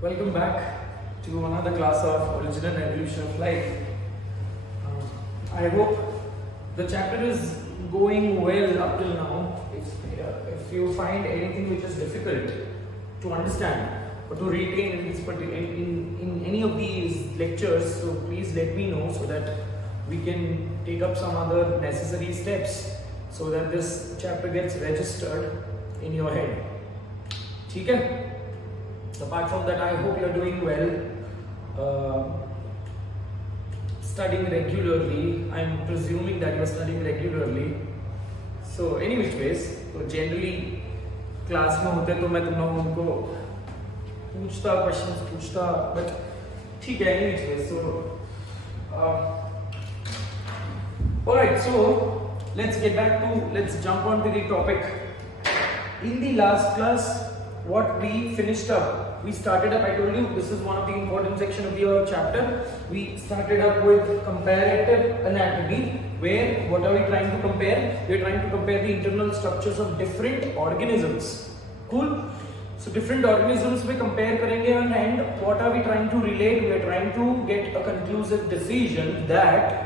Welcome back to another class of Origin and Evolution of Life. I hope the chapter is going well up till now. If you find anything which is difficult to understand or to retain in any of these lectures, so please let me know so that we can take up some other necessary steps so that this chapter gets registered in your head. Okay? Apart from that, I hope you are doing well, studying regularly. I am presuming that you are studying regularly. So any which ways, तो generally class में होते तो मैं तुम लोगों को पूछता questions पूछता, but ठीक है any which ways. So alright, so let's jump on to the topic. In the last class, what we finished up, we started up, I told you this is one of the important section of your chapter. We started up with comparative anatomy, where what are we trying to compare? We are trying to compare the internal structures of different organisms. Cool? So different organisms we compare karenge, and what are we trying to relate? We are trying to get a conclusive decision that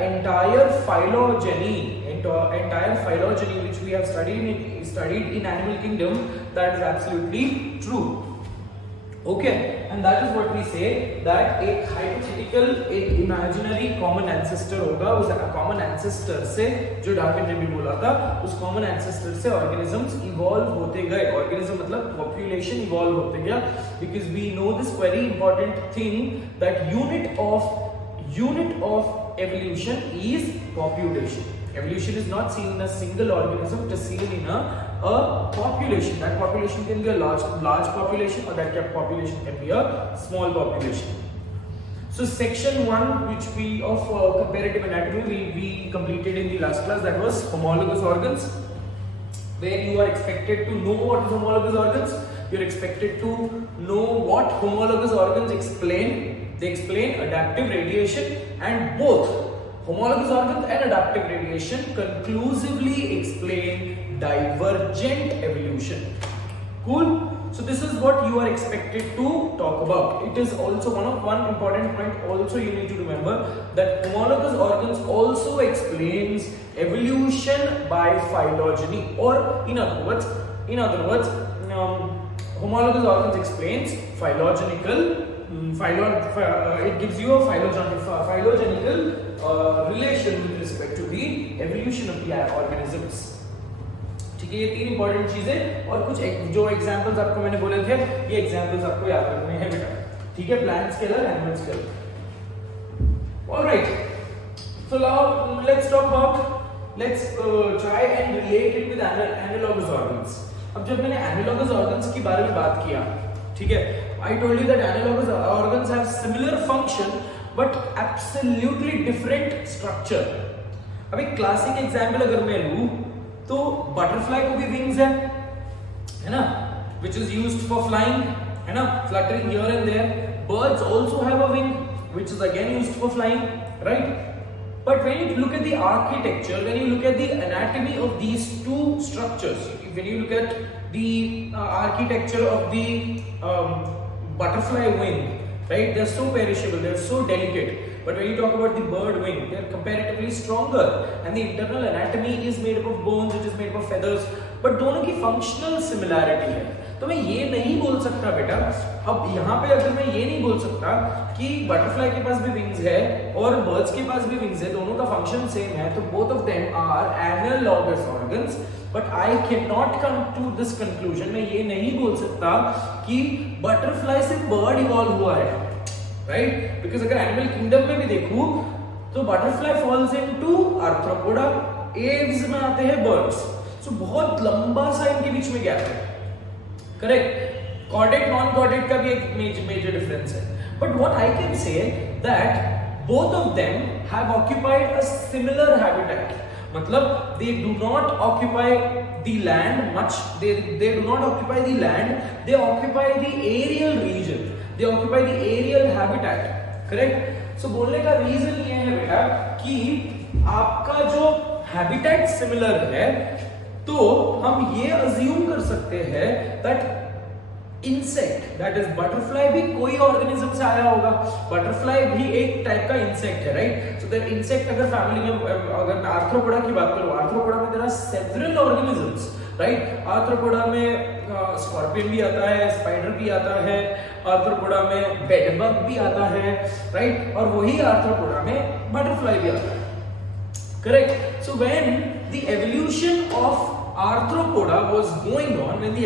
entire phylogeny which we have studied in animal kingdom, that is absolutely true. Okay, and that is what we say, that एक hypothetical एक imaginary common ancestor होगा, उस common ancestor से जो Darwin ने भी बोला था, उस common ancestor से organisms evolve होते गए. Organism मतलब population evolve होते गया, because we know this very important thing that unit of evolution is population. Evolution is not seen in a single organism, it is seen in a population. That population can be a large population, or that population can be a small population. So section 1 which we of comparative anatomy we completed in the last class, that was homologous organs, where you are expected to know what is homologous organs. You are expected to know what homologous organs explain. They explain adaptive radiation, and both homologous organs and adaptive radiation conclusively explain divergent evolution. Cool? So this is what you are expected to talk about. It is also one important point also you need to remember, that homologous organs also explains evolution by phylogeny, or in other words homologous organs explains phylogenical it gives you a phylogenical relation with respect to the evolution of the organisms. ठीक है, ये तीन important चीजें, और कुछ जो examples आपको मैंने बोले थे, ये एग्जांपल्स आपको याद रखने हैं बेटा. ठीक है, plant scalar, animal scalar. Alright, so now let's try and relate it with analogous organs. अब जब मैंने एनालॉगस ऑर्गन्स के बारे में बात किया, ठीक है, I told you that analogous organs have similar function but absolutely different structure. अभी क्लासिक एग्जांपल अगर मैं लूं तो बटरफ्लाई को भी विंग्स है ना, which is used for flying, है ना, fluttering here and there. Birds also have a wing, which is again used for flying, right? But when you look at the architecture, when you look at the anatomy of these two structures, when you look at the architecture of the butterfly wing, right, they're so perishable, they're so delicate. But when you talk about the bird wing, they're comparatively stronger, and the internal anatomy is made up of bones, it is made up of feathers. But दोनों की functional similarity है. तो मैं ये नहीं बोल सकता बेटा, अब यहाँ पे अगर मैं ये नहीं बोल सकता कि बटरफ्लाई के पास भी विंग्स है और बर्ड्स के पास भी विंग्स है, दोनों का फंक्शन सेम है, तो both of them are analogous organs. But I cannot come to this conclusion. मैं ये नहीं बोल सकता कि बटरफ्लाई से बर्ड इवॉल्व हुआ है, right? Because अगर एनिमल किंगडम में भी देखूं तो butterfly falls into arthropoda, Aves में आते हैं बर्ड्स. सो बहुत लंबा सा इनके बीच में गैप है, करेक्ट. कॉर्डेट नॉन कॉर्डेट का भी एक मेजर डिफरेंस है. But what I can say that both of them have occupied a similar habitat. मतलब they do not occupy the land much, they do not occupy the land, they occupy the aerial region, they occupy the aerial habitat, correct? So बोलने का reason ये है बेटा कि आपका जो habitat similar है, तो हम ये अज्यूम कर सकते हैं that insect that is butterfly भी कोई ऑर्गेनिज्म से आया होगा, बटरफ्लाई भी एक टाइप का इंसेक्ट है, राइट? सो दैट इंसेक्ट अगर फैमिली में, अगर मैं आर्थ्रोपोडा की बात करूं, आर्थ्रोपोडा में there are several organisms, right? Arthropoda में स्कॉर्पियन भी आता है, स्पाइडर भी आता है, आर्थ्रोपोडा में बेडबग भी आता है, राइट? और वही आर्थ्रोपोडा में बटरफ्लाई भी आता है, correct? So when the evolution of arthropoda was going on, when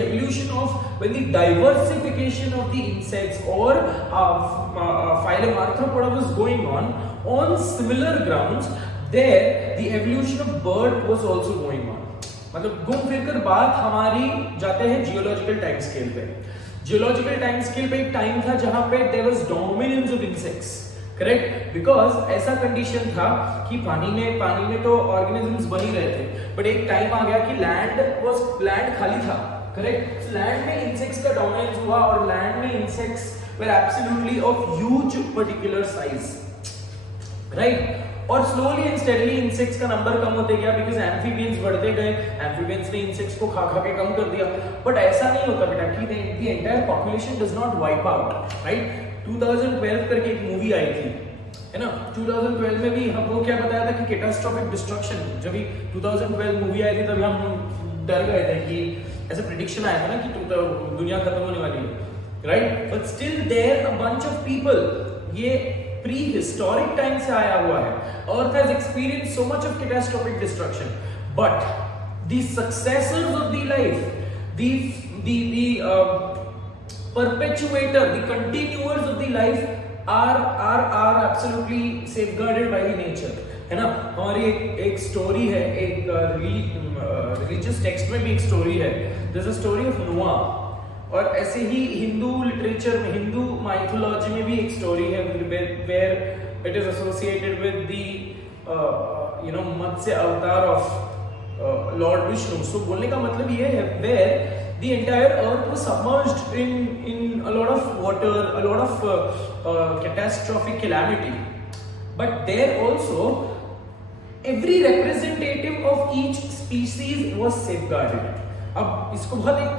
the diversification of the insects or phylum arthropoda was going on similar grounds, there the evolution of bird was also going on. मतलब घूम फिर कर बात हमारी जाते हैं geological time scale पे। Geological time scale पे एक टाइम था जहां पे there was dominance of insects, correct? Because ऐसा कंडीशन था कि पानी में तो ऑर्गेनिजम्स बन ही रहे थे, बट एक टाइम आ गया कि लैंड खाली था, करेक्ट? लैंड में इंसेक्ट्स का डोमिनेंस हुआ और लैंड में insects were absolutely of huge particular size, right? और स्लोली एंड स्टेडीली इंसेक्ट्स का नंबर कम होते गया बिकॉज एम्फीबियंस बढ़ते गए, एम्फीबियंस ने इंसेक्ट्स को खा के कम कर दिया। बट ऐसा नहीं होता बेटा कि the entire population does not wipe out, right? 2012 करके एक मूवी आई थी, है ना? 2012 में भी हमको क्या बताया था कि कैटास्ट्रोफिक डिस्ट्रक्शन, जब भी 2012 मूवी आई थी तब हम डर गए थे कि ऐसा प्रेडिक्शन आया था ना कि दुनिया खत्म होने वाली है, right? But still there a bunch of people, ये प्री हिस्टोरिक टाइम से आया हुआ है, earth has experience so much of catastrophic destruction, but the successors of the life, the perpetuator, the continuers of the life are absolutely safeguarded by the nature, है ना? हमारी एक story है, एक रिलीजियस टेक्स्ट में भी एक स्टोरी है, there's a story of Noah, और ऐसे ही हिंदू लिटरेचर में, हिंदू माइथोलॉजी में भी एक स्टोरी है where it is associated with the मत्स्य अवतार of Lord Vishnu. So बोलने का मतलब ये है where the entire earth was submerged in a lot of water, a lot of catastrophic calamity, but there also every representative of each species was safeguarded. अब इसको बहुत एक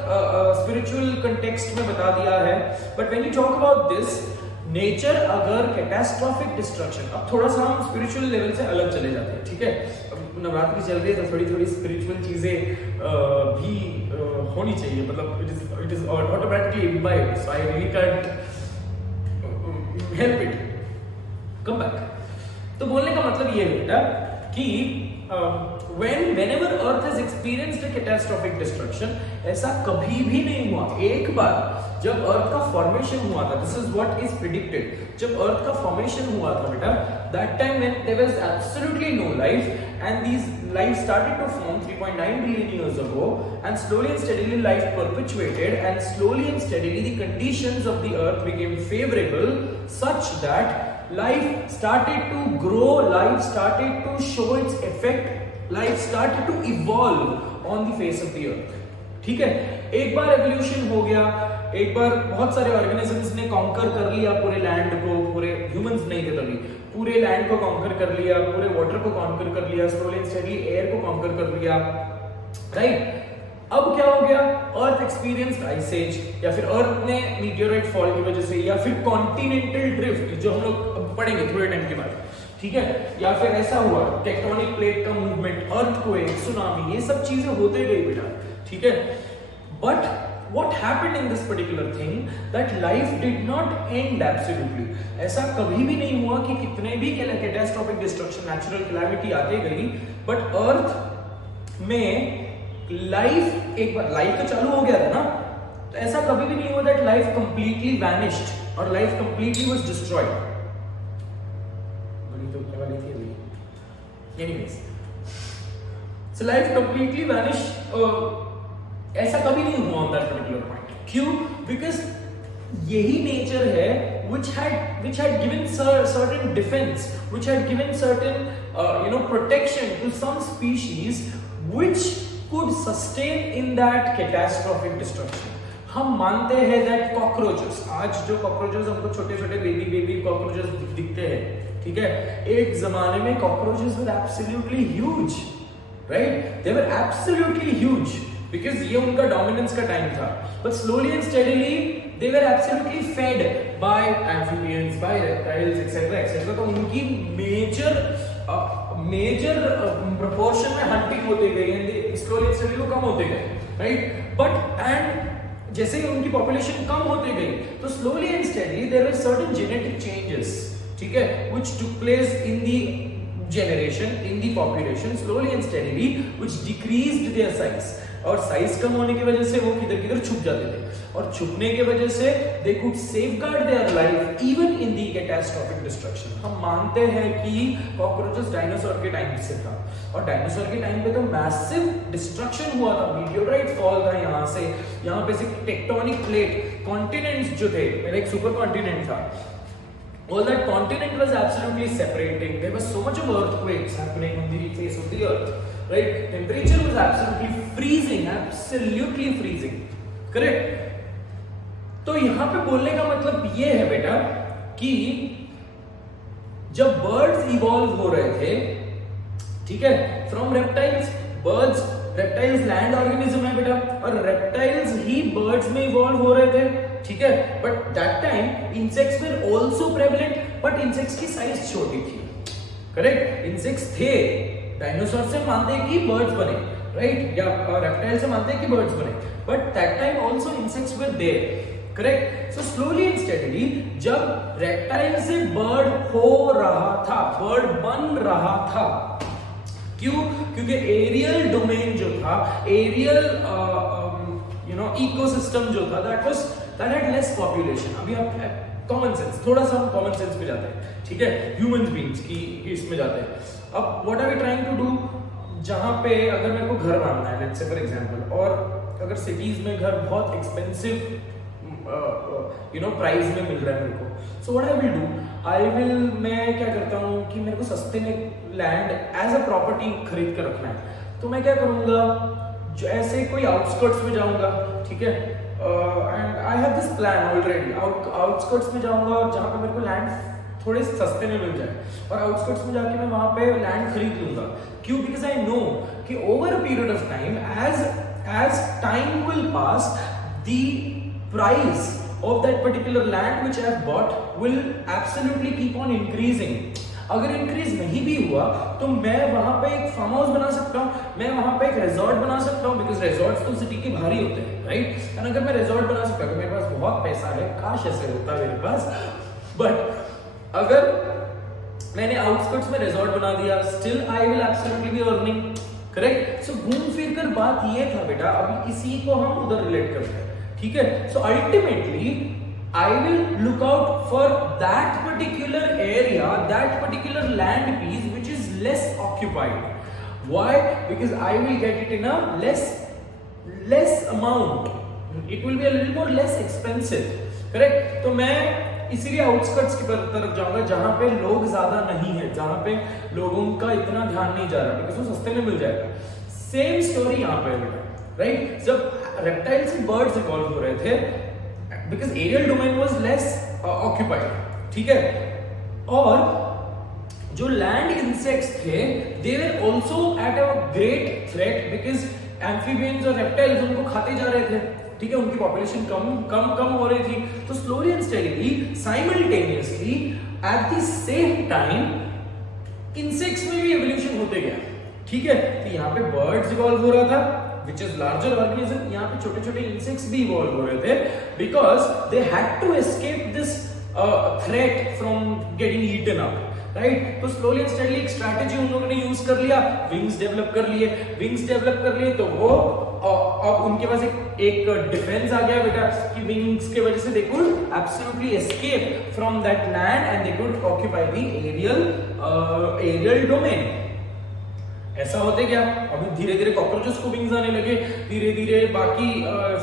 spiritual context में बता दिया है, but when you talk about this nature, अगर catastrophic destruction, अब थोड़ा सा हम spiritual level से अलग चले जाते हैं, ठीक है? नवरात्रि चल रही है तो थोड़ी स्पिरिचुअल चीजें भी होनी चाहिए, मतलब it is automatically imbibed, so I really can't help it. Come back. तो बोलने का मतलब ये है कि whenever earth has experienced a catastrophic destruction, ऐसा कभी भी नहीं हुआ। एक बार जब अर्थ का फॉर्मेशन हुआ था, this is what is predicted, जब अर्थ का फॉर्मेशन हुआ था बेटा, that time when there was absolutely no life and these life started to form 3.9 billion years ago, and slowly and steadily life perpetuated, and slowly and steadily the conditions of the earth became favorable such that life started to grow, life started to show its effect, life started to evolve on the face of the earth। ठीक है, एक बार evolution हो गया, एक बार बहुत सारे organisms ने conquer कर लिया पूरे लैंड को, पूरे ह्यूमंस नहीं थे तभी, पूरे लैंड को कॉन्कर कर लिया, पूरे वाटर को कॉन्कर कर लिया, स्लोली एंड स्टेडीली एयर को कॉन्कर कर लिया, राइट? अब क्या हो गया? अर्थ एक्सपीरियंस्ड आइस एज, या फिर अर्थ ने मीटियोराइट फॉल की वजह से, या फिर कॉन्टिनेंटल ड्रिफ्ट जो हम लोग पढ़ेंगे थोड़े टाइम के बाद, ठीक है? या फिर ऐसा हुआ टेक्टोनिक प्लेट का मूवमेंट, अर्थक्वेक, सुनामी, ये सब चीजें होते गई बेटा, ठीक है? But what happened in this particular thing, that life did not end absolutely। ऐसा कभी भी नहीं हुआ कि कितने भी कैटास्ट्रोफिक डिस्ट्रक्शन, नेचुरल कैलामिटी आते गई, बट अर्थ में लाइफ, एक बार लाइफ तो चालू हो गया था ना, तो ऐसा कभी भी नहीं हुआ दैट लाइफ कंप्लीटली वैनिश्ड और लाइफ कंप्लीटली वाज डिस्ट्रॉयड। बड़ी तो क्या वाली थी अभी, anyways, so life completely vanish, ऐसा कभी नहीं हुआ ऑन दैट पर्टिकुलर पॉइंट। क्यों? बिकॉज यही नेचर है which had given certain defense, which had given certain protection to some species which could sustain in that catastrophic destruction। हम मानते हैं that cockroaches, आज जो cockroaches हमको छोटे छोटे बेबी cockroaches दिखते हैं, ठीक है? एक जमाने में cockroaches were absolutely huge, right? They were absolutely huge। because ये उनका dominance का time था. But slowly and steadily they were absolutely fed by amphibians, by reptiles, etc., etc. तो उनकी major proportion में hunting होते गई and slowly and steadily वो कम होते गए, right? But and जैसे ही उनकी population कम होते गई, तो slowly and steadily there were certain genetic changes, ठीक है, which took place in the generation, in the population, slowly and steadily, which decreased their size. और साइज कम होने की वजह से वो किधर किधर छुप जाते थे, और छुपने की वजह से they could safeguard their life even in the catastrophic destruction. हम मानते हैं कि कॉकरोचेस डायनासोर के टाइम से था, और डायनासोर के टाइम पे तो मैसिव डिस्ट्रक्शन हुआ था, मीटियोराइट फॉल था यहाँ पे से टेक्टोनिक प्लेट, कॉन्टिनेंट्स जो थे, मेरा एक सुपर कॉन्टिनेंट था, all that continent was absolutely separating. There was so much of earthquakes happening on the face of the earth, right? Temperature was absolutely freezing, correct? तो यहाँ पे बोलने का मतलब ये है बेटा कि जब बर्ड्स इवॉल्व हो रहे थे, ठीक है, from reptiles, birds, reptiles land organism है बेटा, और रेप्टाइल्स ही बर्ड्स में इवॉल्व हो रहे थे, ठीक है, but that time insects were also prevalent, but insects की साइज छोटी थी, करेक्ट? इंसेक्ट्स थे, डायनासोर से मानते हैं कि बर्ड्स बने, राइट, या रेप्टाइल से मानते हैं कि बर्ड्स बने, but that time also insects were there, correct? So slowly and steadily जब रेप्टाइल से बर्ड हो रहा था, बर्ड बन रहा था, क्यों? क्योंकि एरियल डोमेन जो था, एरियल इकोसिस्टम जो था, that had less population. अभी आप कॉमन सेंस, थोड़ा सा हम कॉमन सेंस पे जाते हैं, ठीक है, ह्यूमन बीइंग्स की इसमें जाते हैं. अब what are we trying to do, जहां पे अगर मेरे को घर बनाना है, लेट्स से फॉर एग्जांपल, और अगर सिटीज में घर बहुत एक्सपेंसिव प्राइस में मिल रहा है मेरे को, so what I will do, मैं क्या करता हूँ कि मेरे को सस्ते में लैंड एज अ प्रॉपर्टी खरीद कर रखना है, तो मैं क्या करूंगा, जो ऐसे कोई आउटस्कर्ट्स में जाऊंगा, ठीक है, and I have this plan already, outskirts में जाऊंगा और जहां पे मेरे को लैंड थोड़े सस्ते में मिल जाए, और आउटस्कर्ट्स में जाके मैं वहां पे लैंड खरीद लूंगा. क्यों? बिकॉज आई नो कि over a period of time, as time will pass, the price of that particular land which I have bought will absolutely keep on increasing. अगर इंक्रीज नहीं भी हुआ तो मैं वहां पे एक फार्म हाउस बना सकता हूँ, मैं वहां पे एक रिजॉर्ट बना सकता हूँ, बिकॉज रिजॉर्ट्स तो सिटी के भारी होते हैं, राइट? एंड अगर मैं रिजॉर्ट बना सकता हूँ, मेरे पास बहुत पैसा है, काश ऐसे होता मेरे पास, बट अगर मैंने आउटस्कर्ट्स में रिजॉर्ट बना दिया, still I will absolutely be earning, correct? So घूम फिर कर बात ये था बेटा, अभी इसी को हम उधर रिलेट करते हैं, ठीक है? So ultimately I will look out for that particular area, that particular land piece which is less occupied. Why? Because I will get it in a less amount. It will be a little more less expensive. Correct? तो मैं इसीलिए outskirts की तरफ जाऊंगा, जहां पे लोग ज्यादा नहीं है, जहां पे लोगों का इतना ध्यान नहीं जा रहा, बिकॉज वो सस्ते में मिल जाएगा. सेम स्टोरी यहाँ पे बेटा, राइट? जब रेप्टाइल से बर्ड्स इवॉल्व हो रहे थे, because aerial domain was less occupied, ठीक है, और जो land insects थे, they were also at a great threat because amphibians और reptiles उनको खाते जा रहे थे, ठीक है, उनकी population कम हो रही थी. तो slowly and steadily, simultaneously, at the same time, insects में भी evolution होते गया, ठीक है. तो यहाँ पे birds evolve हो रहा था, which is larger organism, यहाँ पे छोटे छोटे insects भी evolve हो रहे थे, because they had to escape this threat from getting eaten up, right? तो slowly and steadily एक strategy उन लोगों ने use कर लिया, wings develop कर लिए, तो वो अब उनके पास एक defense आ गया बेटा, कि wings के वजह से they could absolutely escape from that land and they could occupy the aerial domain. ऐसा होते क्या, अभी धीरे धीरे कॉकरोचेस को विंग्स आने लगे, धीरे धीरे बाकी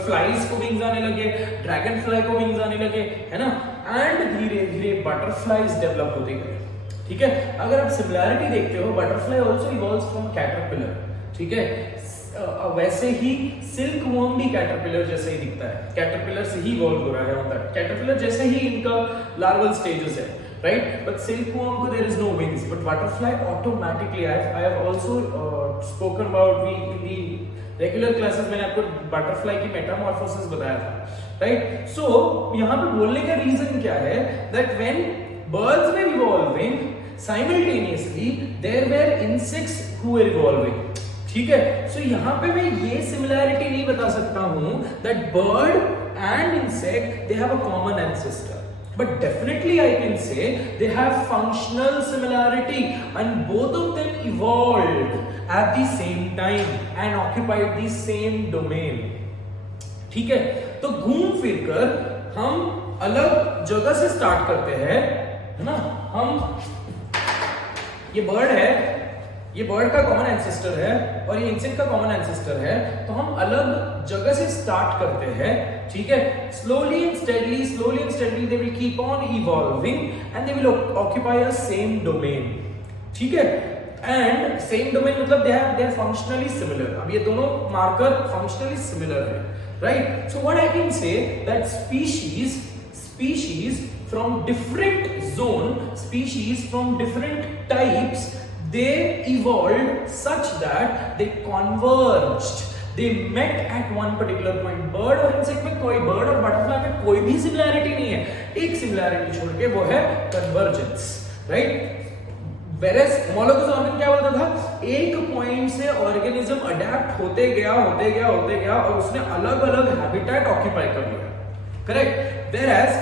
फ्लाइज को विंग्स आने लगे, ड्रैगन फ्लाई को विंग्स आने लगे, है ना, एंड धीरे धीरे बटरफ्लाइज डेवलप होते गए, ठीक है. अगर आप सिमिलैरिटी देखते हो, butterfly also evolves from caterpillar, ठीक है, वैसे ही सिल्क वर्म भी कैटरपिलर जैसे ही दिखता है, कैटरपिलर से ही इवॉल्व हो रहा है, मतलब कैटरपिलर जैसे ही इनका लार्वल स्टेजेस है, right? But silkworm ko there is no wings, but butterfly automatically. I have also spoken about in the regular classes मैंने आपको बटरफ्लाई की मेटामॉर्फोसिस बताया था, राइट? सो यहाँ पे बोलने का रीजन क्या है, that when birds were evolving simultaneously there were insects who were evolving, ठीक है? सो यहाँ पे मैं ये सिमिलैरिटी नहीं बता सकता हूं that bird and insect they have a common ancestor, but definitely I can say they have functional similarity and both of them evolved at the same time and occupied the same domain, ठीक है? तो घूम फिर कर हम अलग जगह से स्टार्ट करते हैं, है ना? हम ये बर्ड है, ये बर्ड का कॉमन एंसेस्टर है और ये इंसेक्ट का कॉमन एंसेस्टर है, तो हम अलग जगह से स्टार्ट करते हैं, ठीक है? Slowly and steadily they will keep on evolving and they will occupy a same domain, ठीक है? एंड सेम डोमेन मतलब दे आर फंक्शनली सिमिलर। अब ये दोनों मार्कर फंक्शनली सिमिलर है, right? So what I can say that species from different zone, species from different types, they evolved such that they converged, they met at one particular point. bird और insect में कोई, bird और butterfly में कोई भी similarity नहीं है, एक similarity छोड़ के वो है convergence, right? whereas homologous organ क्या बोलता था, एक पॉइंट से ऑर्गेनिज्म अडेप्ट होते गया और उसने अलग अलग हैबिटेट ऑक्यूपाई कर लिया, करेक्ट? whereas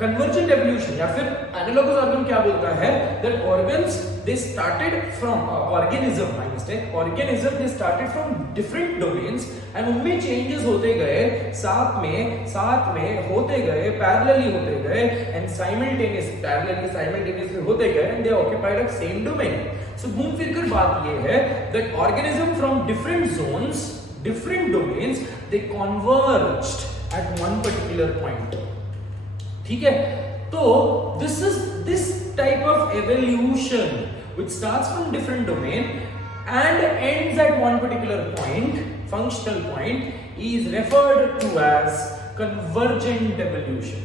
convergent evolution या फिर analogous organ क्या बोलता है, that organs they started from organism they started from different domains and उनमें changes होते गए, साथ में होते गए, parallelly होते गए and simultaneously होते गए and they occupied a same domain. so घूम फिर कर बात ये है that organism from different zones, different domains, they converged at one particular point, ठीक है? तो this type of evolution which starts from different domain and ends at one particular point, functional point, is referred to as convergent evolution.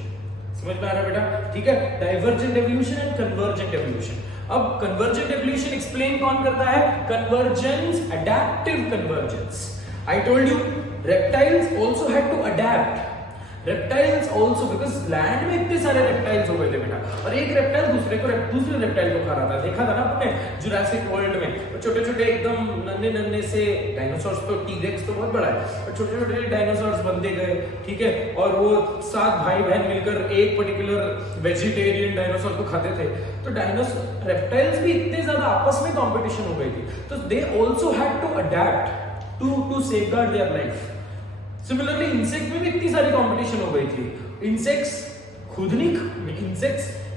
समझ में आ रहा है बेटा? ठीक है? divergent evolution and convergent evolution. अब convergent evolution explain कौन करता है? convergence, adaptive convergence. I told you reptiles also had to adapt. Reptiles also, because land में इतने सारे रेप्टाइल्स हो गए थे बेटा, और एक रेप्टाइल दूसरे रेप्टाइल को खा रहा था, देखा था ना आपने जुरासिक वर्ल्ड में, छोटे छोटे एकदम नन्हे से डायनासोर्स, तो टीरेक्स तो बहुत बड़ा है, और छोटे छोटे डायनासोर्स बनते गए, ठीक है? और वो 7 भाई बहन मिलकर एक पर्टिकुलर वेजिटेरियन डायनासोर को खाते थे, तो डायनासोर रेप्टाइल्स भी इतने ज्यादा आपस में कॉम्पिटिशन हो गई थी, तो they also had to adapt to safeguard their life. Similarly insect में भी इतनी सारी कंपटीशन हो गई थी, इंसेक्ट्स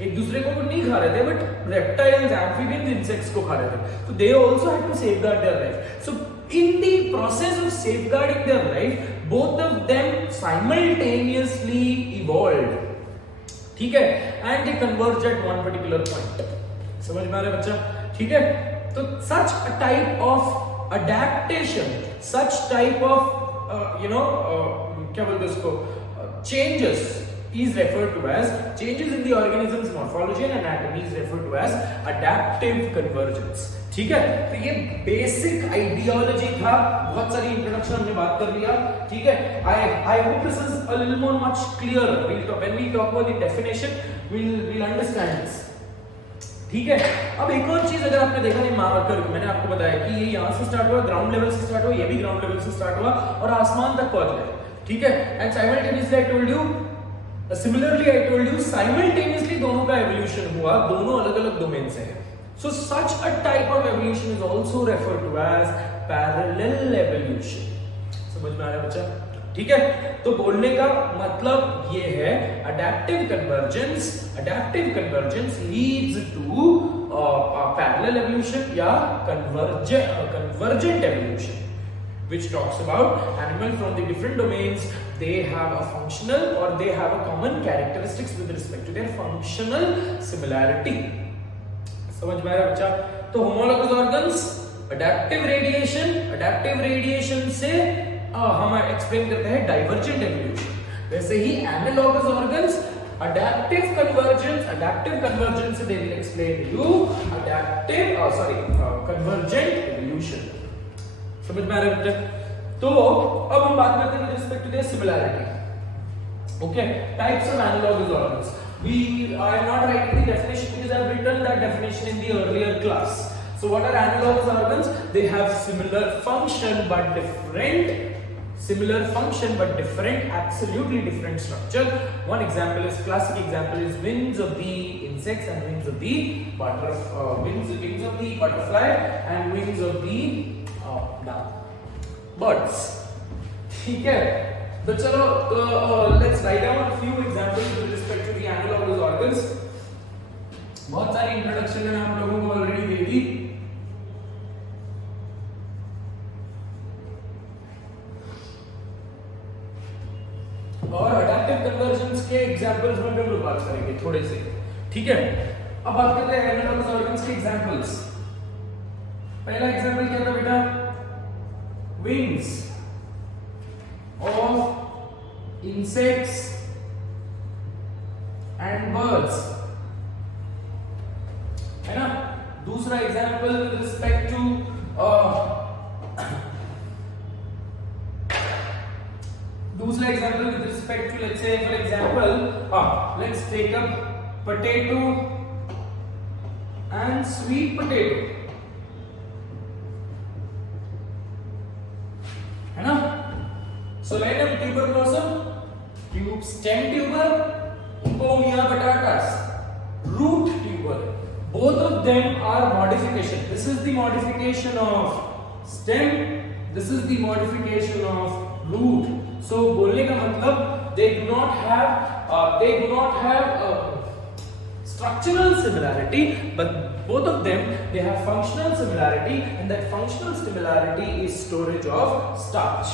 एक दूसरे को नहीं खा रहे थे, बट रेप्टाइल्स, एम्फीबियंस इंसेक्ट्स को खा रहे थे, तो they also had to safeguard their life. So in the process of safeguarding their life, both of them simultaneously evolved, ठीक है? And they converge at one particular point. समझ में आ रहा है बच्चा? ठीक है? तो such a type of adaptation, such type of क्या बोलते हैं उसको, changes is referred to as changes in the organism's morphology and anatomy is referred to as adaptive convergence, ठीक है? तो ये बेसिक आइडियोलॉजी था, बहुत सारी इंट्रोडक्शन हमने बात कर लिया, ठीक है? I hope this is a little more much clearer. When we talk about the definition, we'll understand this. ठीक है? अब एक और चीज अगर आपने देखा नहीं, मार्कर मैंने आपको बताया कि ये यहाँ से स्टार्ट हुआ, ग्राउंड लेवल से स्टार्ट हुआ, ये भी ग्राउंड लेवल से स्टार्ट हुआ और आसमान तक पहुंच गए, ठीक है? And simultaneously I told you, similarly I told you, simultaneously दोनों का एवोल्यूशन हुआ, दोनों अलग अलग डोमेन से है। So such a type of evolution is also referred to as parallel evolution. समझ में आ रहा है बच्चा? ठीक है? तो बोलने का मतलब ये है, adaptive convergence leads to parallel evolution या convergent evolution, which talks about animal from the different domains, they have a functional or they have a common characteristics with respect to their functional similarity. समझ में आ रहा है बच्चा? तो homologous organs, adaptive radiation से हम एक्सप्लेन करते हैं डाइवर्जेंट एवोल्यूशन, वैसे ही एनालॉगस ऑर्गन्स adaptive convergence से they will explain you convergent evolution। समझ में आ रहा है? तो अब हम बात करते हैं with respect to their similarity. Okay, types of analogous organs. I am not writing the definition because I have written that definition in the earlier class. So what are analogous organs? They have similar function but different, absolutely different structure. One example is, classic example is wings of the insects and wings of the butterfly and wings of the birds. ठीक है. तो चलो let's write down a few examples with respect to the analogous organs. बहुत सारी introduction मैंने आप लोगों को ऑलरेडी दे दी. और अडैप्टिव कन्वर्जेंस के एग्जांपल्स में भी हम लोग बात करेंगे थोड़े से. ठीक है. अब बात करते हैं एनालॉगस ऑर्गन्स के एग्जांपल्स. पहला एग्जांपल क्या था बेटा? Wings of insects and birds, है ना. दूसरा example with respect to let's say for example let's take up potato and sweet potato, है ना. Solanum tuberosum, stem tuber, Pomia batatas, root tuber. Both of them are modification. This is the modification of stem. This is the modification of root. So बोलने का मतलब they do not have structural similarity, but both of them they have functional similarity, and that functional similarity is storage of starch.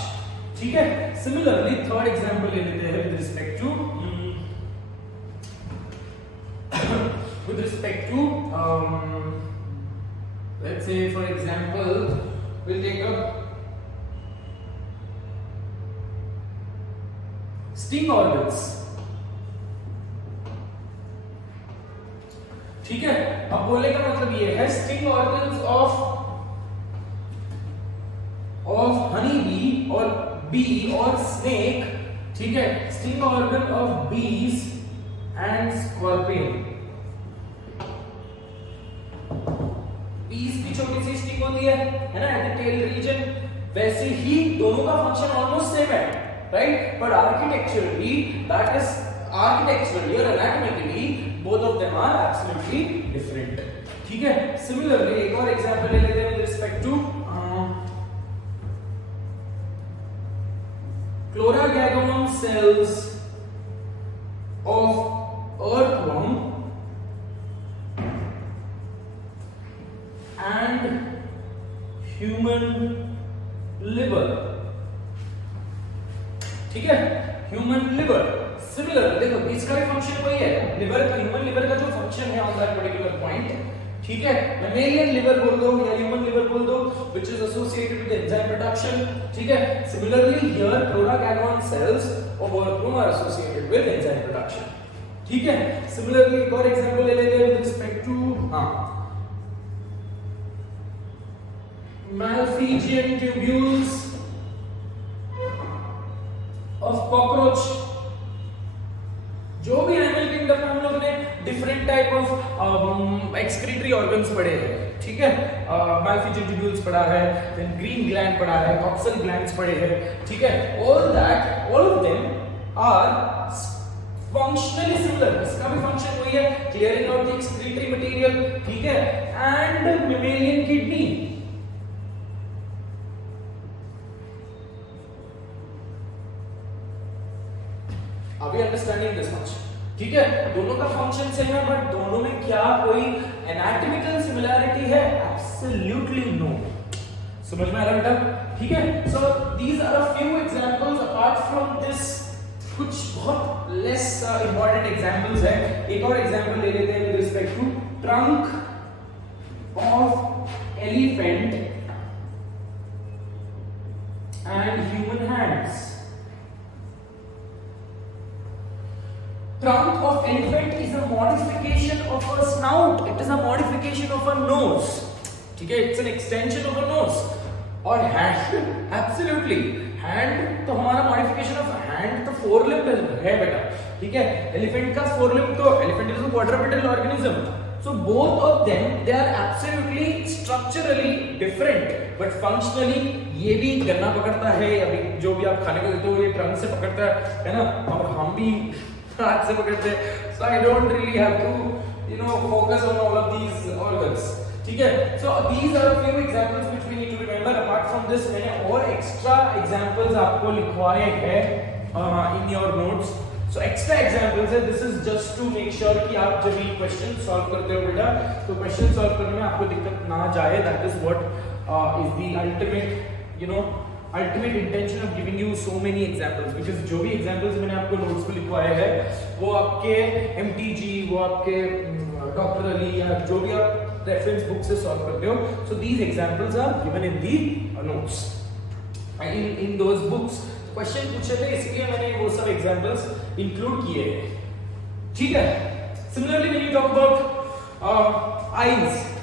ठीक है. Similarly, third example ले लेते हैं with respect to let's say for example we'll take up sting organs. ठीक है. अब बोलने का मतलब ये है sting organs of honey bee or bee or snake. ठीक है. Sting organ of bees and scorpion. bees की छोटी सी स्टिंग होती है ना, एट द टेल रीजन. वैसे ही दोनों का फंक्शन ऑलमोस्ट सेम है, राइट. बट आर्किटेक्चरली और anatomically both of them are absolutely different. ठीक है. सिमिलरली एक और एग्जांपल ले लेते हैं with respect to Chlorogagnon cells of earthworm and human liver. ठीक है. Human liver similar. देखो इसका भी फंक्शन वही है. लिवर का, ह्यूमन लिवर का जो फंक्शन है ऑन दैट पर्टिकुलर पॉइंट. ठीक है. मैमेलियन लिवर बोल दो या ह्यूमन लिवर बोल दो, which is associated with enzyme production. ठीक है. Similarly here chlorogagnon cells of earthworm are associated with enzyme production. ठीक है. Similarly एक और एग्जांपल ले लेते हैं with respect to Malpighian tubules of cockroach. जो भी एनिमल किंगडम में हम लोग ने different type of excretory organs पढ़े हैं. ठीक है. Malpighian tubules पढ़ा है, देन ग्रीन ग्लैंड पढ़ा है, कॉक्सल ग्लैंड्स पढ़े हैं. ठीक है. all of them are functionally similar. इसका भी फंक्शन वही है, clearing out the excretory material. ठीक है. and mammalian kidney. Are we understanding this much? ठीक है. दोनों का फंक्शन सेम है, बट दोनों में क्या कोई एनाटॉमिकल सिमिलैरिटी है? Absolutely no. समझ में आ रहा बेटा? ठीक है. So these are a few examples. Apart from this कुछ बहुत लेस इंपॉर्टेंट एग्जांपल्स है. एक और एग्जांपल ले लेते हैं with respect to trunk of elephant and human hands. Trunk of elephant is a modification of a snout. It is a modification of a nose. ठीक है. It's an extension of a nose. और hand, absolutely hand तो हमारा modification of hand तो fore limb है बेटा, ठीक है। एलिफेंट का फोर लिम्ब तो elephant is a quadrupedal organism, so both of them they are absolutely structurally different but functionally ये भी गन्ना पकड़ता है, अभी जो भी आप खाने को देते हो ये ट्रंक से पकड़ता है ना, और हम भी हाथ से पकड़ते हैं। So I don't really have to you know focus on all of these organs, ठीक है। So these are a few examples which we need to remember. Apart from this मैंने और एक्स्ट्रा एग्जांपल्स आपको लिखवाए हैं in your notes. So extra examples है, this is just to make sure कि आप जब ये क्वेश्चन सॉल्व करते हो बेटा तो क्वेश्चन सॉल्व करने में आपको दिक्कत ना जाए। That is what is the ultimate you know ultimate intention of giving you so many examples, because जो भी एग्जांपल्स मैंने आपको नोट्स पे लिखवाए हैं वो आपके एमटीजी, वो आपके डॉक्टर अली या जो भी आप रेफरेंस बुक से सॉल्व करते हो, so these examples are given in the notes in those books. Question पूछे थे इसलिए मैंने वो सब एग्जांपल्स इंक्लूड किए हैं, ठीक है। Similarly when you talk about eyes,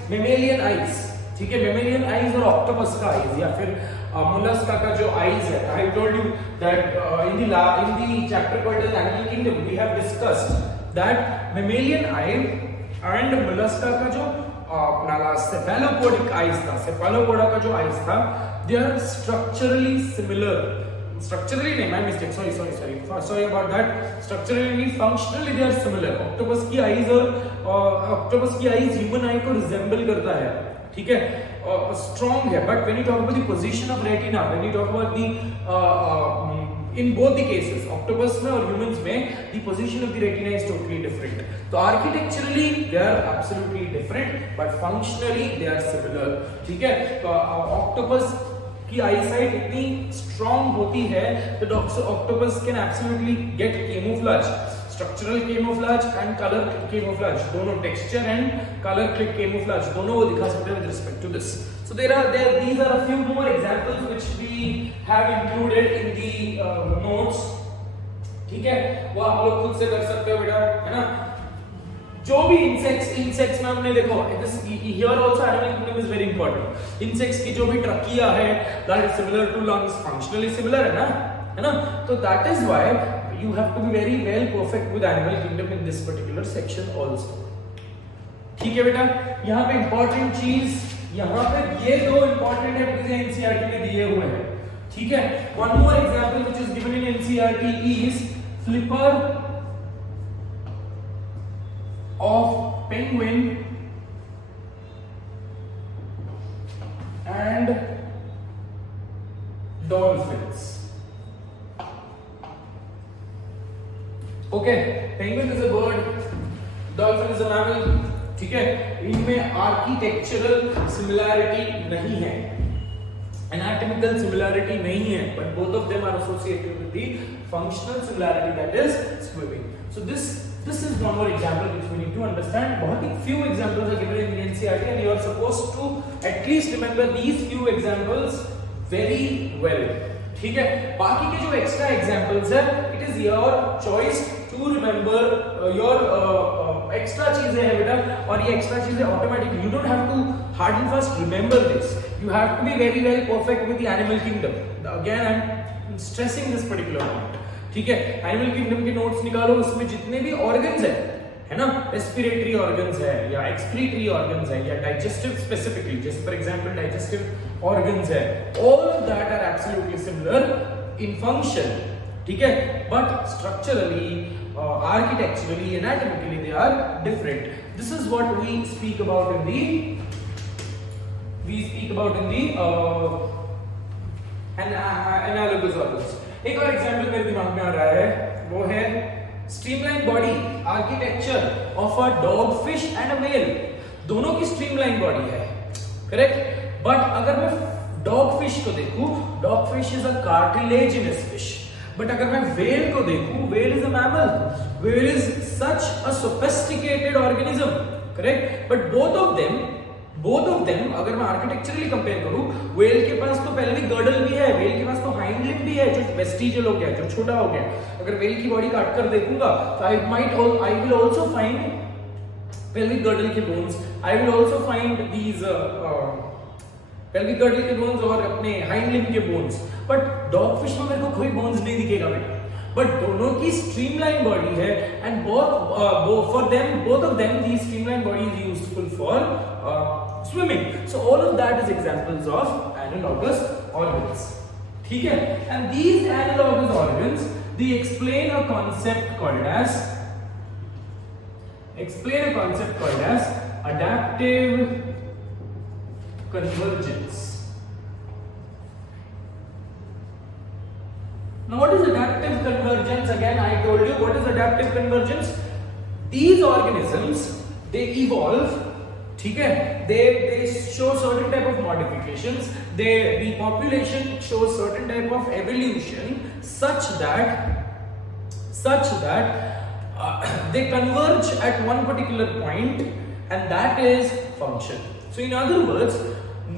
mammalian eyes, ठीक है, मेमेलियन आईज और ऑक्टोपस का आईज या फिर मोलस्का का जो आईज है, I told you that in the chapter called as animal kingdom we have discussed that mammalian eye and mollusca का जो अपना सेफेलोपोडिक आईज था, सेफेलोपोडा का जो आईज था, they are structurally similar, structurally नहीं, my mistake, sorry about that, structurally functionally they are similar. Octopus की eyes और ऑक्टोपस की आईज ह्यूमन आई को रिजेंबल करता है, ठीक है, स्ट्रॉन्ग है, but when you talk about the position of retina, when you talk about the in both the cases, octopus में और humans में, the position of the retina is totally different. तो architecturally they are absolutely different, but functionally they are similar, ठीक है। तो octopus की eyesight इतनी strong होती है that octopus can absolutely get camouflage, structural camouflage and color camouflage, दोनों texture and color camouflage दोनों वो दिखा सकते हैं with respect to this. So these are a few more examples which we have included in the notes, ठीक है, वो आप लोग खुद से कर सकते हो बेटा, है ना। जो भी इंसेक्ट्स में हमने देखो, here also animal kingdom is very important. Insects की जो भी ट्रकिया है that is similar to lungs, functionally similar है ना, तो that is why you have to be very well perfect with animal kingdom in this particular section also, ठीक है बेटा। यहाँ पे इंपॉर्टेंट चीज, यहाँ पे ये दो इंपॉर्टेंट है मुझे एनसीईआरटी में दिए हुए हैं, ठीक है। One more example which is given in NCERT is flipper of penguin and dolphins. Okay, penguin is a bird, dolphin is a mammal, ठीक है। इनमें आर्किटेक्चरल सिमिलैरिटी नहीं है, एनाटॉमिकल सिमिलैरिटी नहीं है, but both of them are associated with the functional similarity that is swimming. So this is one more example which we need to understand. बहुत ही few examples are given in NCERT and you are supposed to at least remember these few examples very well, ठीक है। बाकी के जो extra examples है, it is your choice to remember your extra चीजें हैं बेटा, और ये एक्स्ट्रा चीजें automatically, you don't have to hard and fast remember this, you have to be very well perfect with the animal kingdom. Again I am stressing this particular point, ठीक है। Animal kingdom के notes निकालो, उसमें जितने भी organs है ना, respiratory organs है या एक्सक्रीटरी ऑर्गन्स है या डाइजेस्टिव स्पेसिफिकली, जैसे फॉर एग्जांपल डाइजेस्टिव ऑर्गन्स है, all of that are absolutely similar in function, ठीक है, but structurally, architecturally, anatomically they are different. This is what we speak about in the analogous organs. एक और example मेरे दिमाग में आ रहा है, वो है streamline body architecture of a dog fish and a whale. दोनों की स्ट्रीमलाइन बॉडी है, करेक्ट, बट अगर मैं डॉग फिश को देखूं, dog fish is a cartilaginous fish, but अगर मैं व्हेल को देखूं, whale is a mammal, whale is such a sophisticated organism, correct, but both of them अगर मैं आर्किटेक्चरली कंपेयर करूं, व्हेल के पास तो पेल्विक गर्डल भी है, व्हेल के पास तो हाइंड लिम्ब भी है जो वेस्टिजियल हो गया, जो छोटा हो गया। अगर व्हेल की बॉडी काट कर देखूंगा तो I will also find pelvic girdle के bones, I will also find these pelvic girdle के बोन्स और अपने हाइंड लिम्ब के बोन्स, बट डॉग फिश में मेरे को कोई बोन्स नहीं दिखेगा बेटा, बट दोनों की स्ट्रीमलाइन बॉडी है and both of them the streamlined body is useful for swimming. So all of that is examples of analogous organs. ठीक है, and these analogous organs they explain a concept called as adaptive convergence. Now what is adaptive convergence? Again I told you what is adaptive convergence. These organisms they evolve, ठीक है, they show certain type of modifications, the population shows certain type of evolution such that they converge at one particular point, and that is function. So in other words,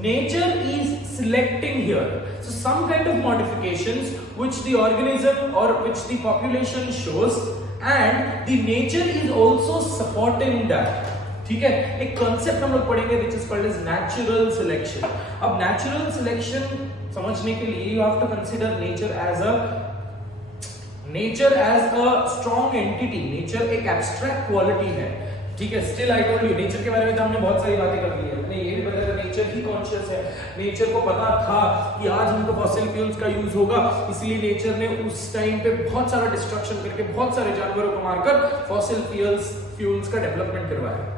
nature is selecting here, so some kind of modifications which the organism or which the population shows, and the nature is also supporting that. ठीक है, एक concept हम लोग पढ़ेंगे which is called as natural selection. अब natural selection समझने के लिए you have to consider nature as a strong entity. nature एक abstract quality है, ठीक है. Still I told you nature के बारे में तो हमने बहुत सारी बातें कर ली है, अपने ये भी पता है नेचर ही कॉन्शियस है. नेचर को पता था कि आज हमको फॉसिल फ्यूल्स का यूज होगा, इसलिए नेचर ने उस टाइम पे बहुत सारा डिस्ट्रक्शन करके बहुत सारे जानवरों को मारकर फॉसिल फ्यूल्स का डेवलपमेंट करवाया.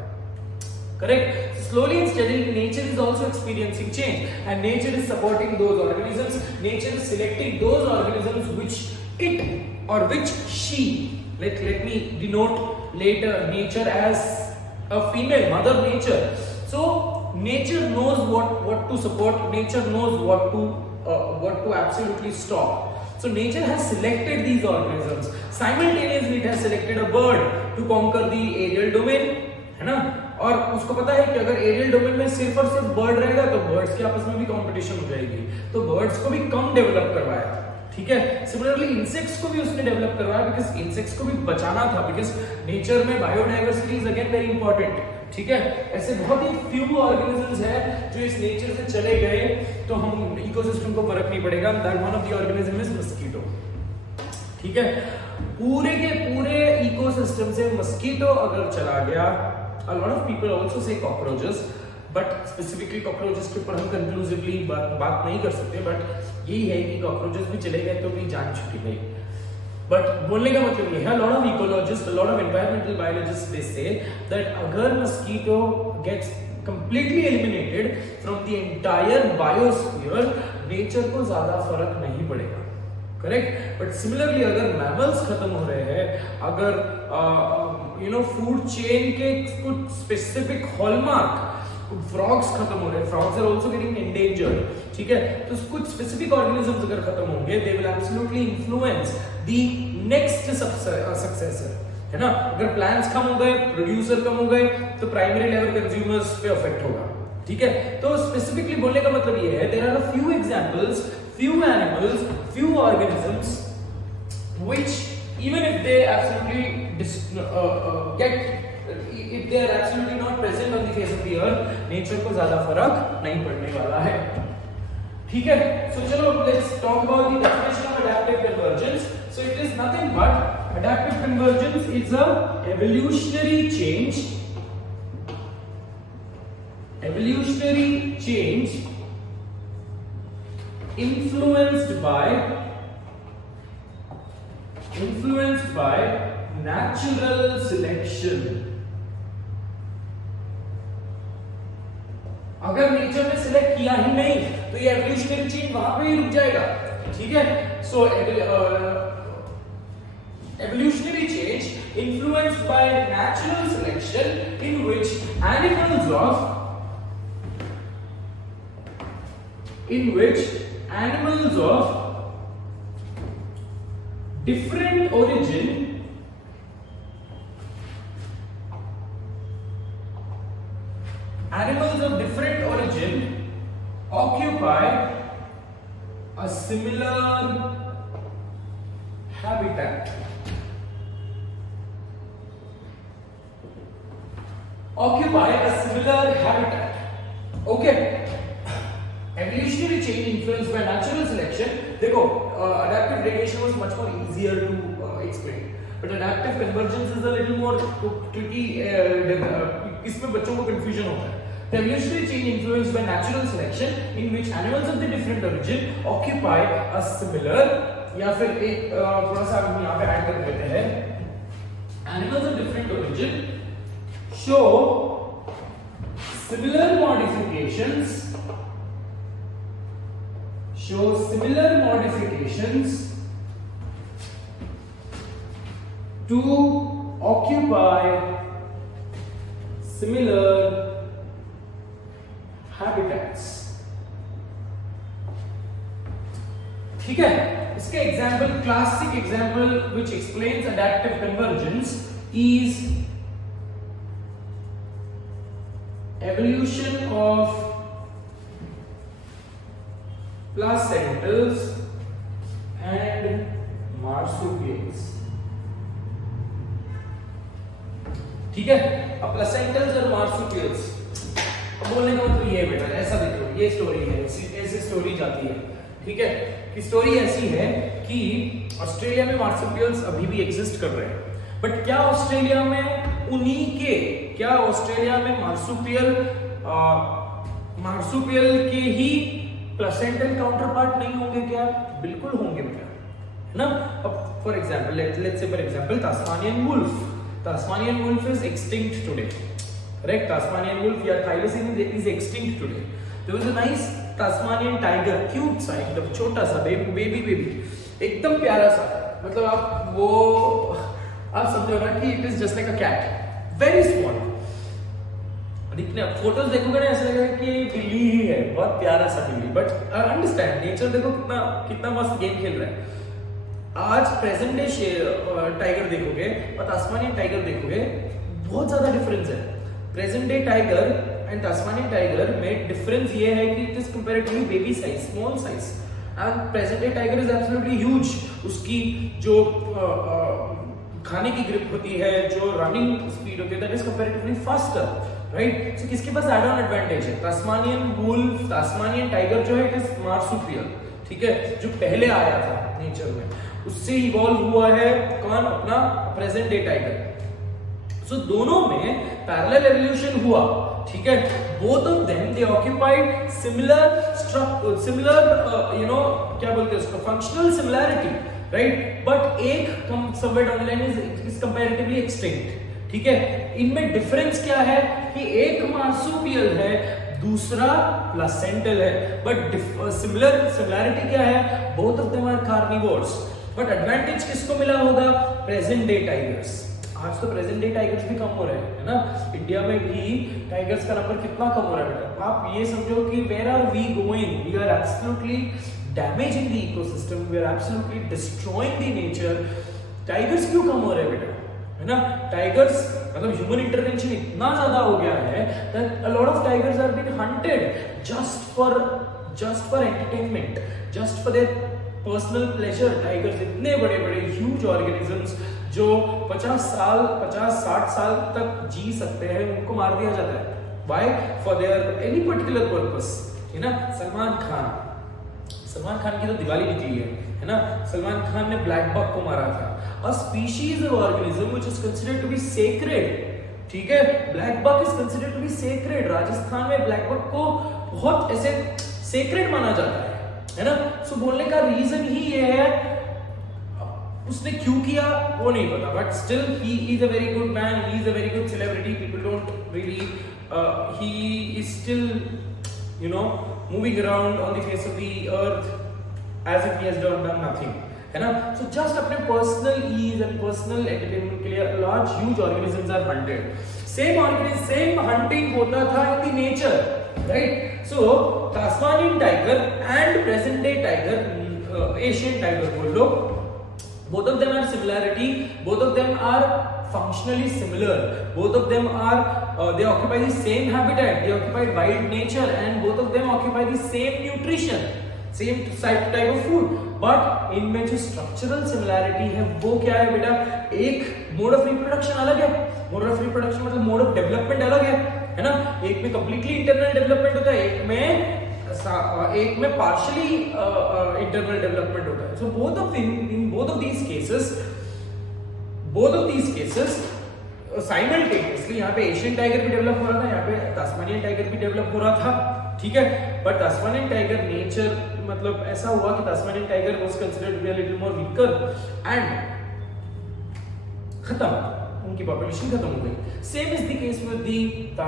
Correct. Slowly and steadily, nature is also experiencing change, and nature is supporting those organisms. Nature is selecting those organisms which it or which she. Let me denote later nature as a female, mother nature. So nature knows what to support. Nature knows what to absolutely stop. So nature has selected these organisms. Simultaneously, it has selected a bird to conquer the aerial domain, है ना. और उसको पता है कि अगर aerial domain में सिर्फ और सिर्फ बर्ड रहेगा तो बर्ड्स के आपस में भी कंपटीशन हो जाएगी, तो बर्ड्स को भी कम डेवलप करवाया. ठीक है, सिमिलरली इंसेक्ट्स को भी उसने डेवलप करवाया बिकॉज इंसेक्ट्स को भी बचाना था, बिकॉज नेचर में biodiversity is again very important. ठीक है, ऐसे बहुत ही फ्यू ऑर्गेनिजम्स हैं जो इस नेचर से चले गए तो हम इकोसिस्टम को फर्क नहीं पड़ेगा. That one of the organism is mosquito. ठीक है, पूरे के पूरे इकोसिस्टम से मस्कीटो अगर चला गया, a lot of people also say cockroaches, but specifically cockroaches के ऊपर हम conclusively बात नहीं कर सकते, but यही है कि cockroaches भी चले गए तो भी जान छुटी गई. But बोलने का मतलब ये है, a lot of ecologists, a lot of environmental biologists, they say that अगर mosquito gets completely eliminated from the entire biosphere, nature को ज्यादा फर्क नहीं पड़ेगा. करेक्ट. बट सिमिलरली अगर मैमल्स खत्म हो रहे हैं, अगर फूड चेन के कुछ स्पेसिफिक हॉलमार्क, फ्रॉग्स खत्म हो रहे हैं, frogs are also getting endangered. ठीक है, तो कुछ स्पेसिफिक ऑर्गेनिजम्स अगर खत्म होंगे, they will absolutely influence the next successor, है ना. अगर प्लांट्स कम हो गए, प्रोड्यूसर कम हो गए, तो प्राइमरी लेवल कंज्यूमर्स पे इफेक्ट होगा. ठीक है, तो स्पेसिफिकली बोलने का मतलब ये है, there are a few examples, few animals, few organisms which even if they absolutely if they are absolutely not present on the face of the earth, nature को ज्यादा फर्क नहीं पड़ने वाला है. ठीक है, so चलो let's talk about the definition of adaptive convergence. So it is nothing but adaptive convergence is a evolutionary change influenced by natural selection. अगर नेचर ने सिलेक्ट किया ही नहीं तो ये एवोल्यूशनरी चेन वहां पे ही रुक जाएगा. ठीक है, सो evolutionary change influenced by natural selection in which animals of different origin occupy a similar habitat. Okay. change influenced by natural selection. देखो adaptive gradation was much more easier to explain, but adaptive convergence is a little more tricky. इसमें बच्चों को confusion होता है. The evolutionary change influenced by natural selection in which animals of the different origin occupy a similar, या फिर एक थोड़ा सा हम यहाँ पे ऐड कर देते हैं, animals of different origin show similar modifications to occupy similar habitats. ठीक है, इसके example, classic example which explains adaptive convergence is evolution of placentals and marsupials. ठीक है, अब प्लेसेंटल्स और मार्सुपियल्स, अब बोलने का मतलब ये है बेटा, ऐसा देखो, ये स्टोरी है, ऐसी स्टोरी जाती है. ठीक है, कि स्टोरी ऐसी है कि ऑस्ट्रेलिया में मार्सुपियल्स अभी भी एग्जिस्ट कर रहे हैं, बट क्या ऑस्ट्रेलिया में मार्सुपियल के ही प्लेसेंटल काउंटरपार्ट नहीं होंगे क्या? बिल्कुल होंगे बेटा, है ना. अब for example, let's say for example Tasmanian wolf is extinct today. Correct? Tasmanian wolf या thylacine is extinct today. There was a nice Tasmanian tiger, cute सा, एकदम छोटा सा बेबी, एकदम प्यारा सा. मतलब आप समझो ना कि it is just like a cat, very small. दिखने फोटोज देखोगे ना ऐसा लगेगा कि बिल्ली ही है, बहुत प्यारा सा बिल्ली. बट अंडरस्टैंड नेचर, देखो कितना मस्त गेम खेल रहा है. आज प्रेजेंट डे टाइगर देखोगे और तास्मानियन टाइगर देखोगे, बहुत ज्यादा डिफरेंस है. Present day tiger and Tasmanian tiger में डिफरेंस ये है कि it is comparatively baby size, small size, and present day tiger is absolutely huge. उसकी जो खाने की ग्रिप होती है, जो रनिंग स्पीड होती है, that is comparatively faster, right. So किसके पास एड ऑन एडवांटेज है? तास्मानियन वुल्फ, तास्मानियन टाइगर जो है इट इज मार्सुपियल. ठीक है, जो पहले आया था नेचर में, उससे इवॉल्व हुआ है कौन? अपना प्रेजेंट डे टाइगर. सो दोनों में पैरेलल एवोल्यूशन हुआ. ठीक है, both of them they occupied similar क्या बोलते हैं उसको, फंक्शनल सिमिलैरिटी, राइट. बट एक somewhere down the line is comparatively extinct. ठीक है, इनमें डिफरेंस क्या है कि एक मार्सुपियल है, दूसरा प्लेसेंटल है. बट सिमिलैरिटी क्या है? Both of them are carnivores. But advantage किसको मिला होगा? Present day tigers. आज तो प्रेजेंट डे टाइगर्स भी कम हो रहे हैं, है ना. इंडिया में भी टाइगर्स का नंबर कितना कम हो रहा है बेटा. आप ये समझो कि where are we going? We are absolutely damaging the ecosystem, we are absolutely destroying the nature. Tigers क्यों कम हो रहे हैं बेटा, है ना. टाइगर्स मतलब ह्यूमन इंटरवेंशन इतना ज्यादा हो गया है that a lot of tigers are being hunted just for entertainment, just for their personal pleasure. Tigers इतने बड़े ह्यूज ऑर्गेनिजम्स जो 50-60 साल तक जी सकते हैं, उनको मार दिया जाता है. Why? For their any particular purpose, है ना. सलमान खान की तो दिवाली निकली है ना. सलमान खान ने ब्लैक बक को मारा था. A species of organism which is considered to be sacred. ठीक है, black buck is considered to be sacred. Rajasthan में ब्लैक बक को बहुत ऐसे sacred माना जाता है ना. सो बोलने का रीजन ही ये है. उसने क्यों किया वो नहीं पता, but still he is a very good man, he is a very good celebrity. People don't really, he is still moving around on the face of the earth as if he has done nothing, है ना. So just अपने personal ease and personal entertainment के लिए large huge organisms are hunted. Same hunting होता था in the nature, right? So Tasmanian tiger and present day tiger, Asian tiger बोल लो, both of them have similarity, both of them are functionally similar, both of them are they occupy the same habitat, they occupy wild nature, and both of them occupy the same nutrition, same type of food. But इनमें जो structural similarity है वो क्या है बेटा? एक mode of reproduction अलग है. मोड ऑफ रिप्रोडक्शन मतलब मोड ऑफ डेवलपमेंट अलग है ना. एक में कंप्लीटली इंटरनल डेवलपमेंट होता है, एक में एक में पार्शियली इंटरनल डेवलपमेंट होता है. सो both of these cases simultaneously यहाँ पे एशियन टाइगर भी डेवलप हो रहा था, यहाँ पे तास्मानियन टाइगर भी डेवलप हो रहा था. ठीक है, बट तास्मानियन टाइगर नेचर मतलब ऐसा हुआ कि Tasmanian tiger was considered to be a little more weaker and खत्म, उनकी पॉपुलेशन खत्म हो गई. Same is the case with the